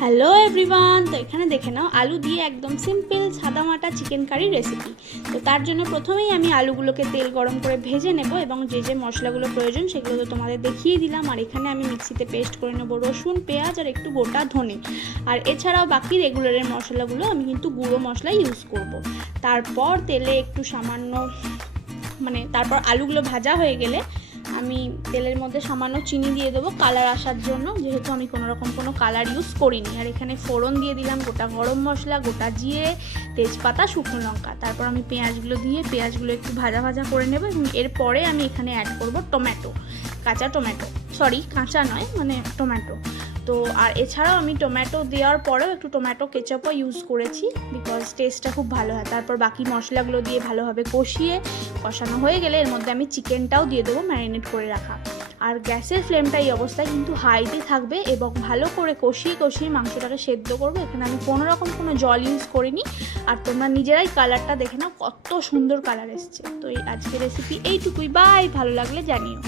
Hello everyone, তো এখানে দেখে নাও আলু দিয়ে একদম সিম্পল সাদামাটা চিকেন কারি রেসিপি। তো তার জন্য প্রথমেই আমি আলুগুলোকে তেল গরম করে ভেজে নেব এবং যে যে মশলাগুলো প্রয়োজন সেগুলো তো তোমাদের দেখিয়ে দিলাম। আর এখানে আমি মিক্সিতে পেস্ট করে নেবো রসুন, পেঁয়াজ আর একটু গোটা ধনে। আর এছাড়াও বাকি রেগুলারের মশলাগুলো আমি কিন্তু গুঁড়ো মশলা ইউজ করব। তারপর তেলে একটু সামান্য তারপর আলুগুলো ভাজা হয়ে গেলে আমি তেলের মধ্যে সামান্য চিনি দিয়ে দেবো কালার আসার জন্য, যেহেতু আমি কোনো কালার ইউজ করিনি। আর এখানে ফোড়ন দিয়ে দিলাম গোটা গরম মশলা, গোটা জিরে, তেজপাতা, শুকনো লঙ্কা। তারপর আমি পেঁয়াজগুলো দিয়ে পেঁয়াজগুলো একটু ভাজা ভাজা করে নেব এবং এরপরে আমি এখানে অ্যাড করব টমেটো, কাঁচা নয় টমেটো। তো আর এছাড়াও আমি টমেটো দেওয়ার পরেও একটু টমেটো কেচাপও ইউজ করেছি, বিকজ টেস্টটা খুব ভালো হয়। তারপর বাকি মশলাগুলো দিয়ে ভালোভাবে কষানো হয়ে গেলে এর মধ্যে আমি চিকেনটাও দিয়ে দেবো ম্যারিনেট করে রাখা। আর গ্যাসের ফ্লেমটা এই অবস্থায় কিন্তু হাইতে থাকবে এবং ভালো করে কষিয়ে মাংসটাকে সেদ্ধ করবো। এখানে আমি কোনো জল ইউজ করিনি। আর তোমরা নিজেরাই কালারটা দেখে নাও, কত সুন্দর কালার এসছে। তো এই আজকের রেসিপি এইটুকুই। বাই, ভালো লাগলে জানিও।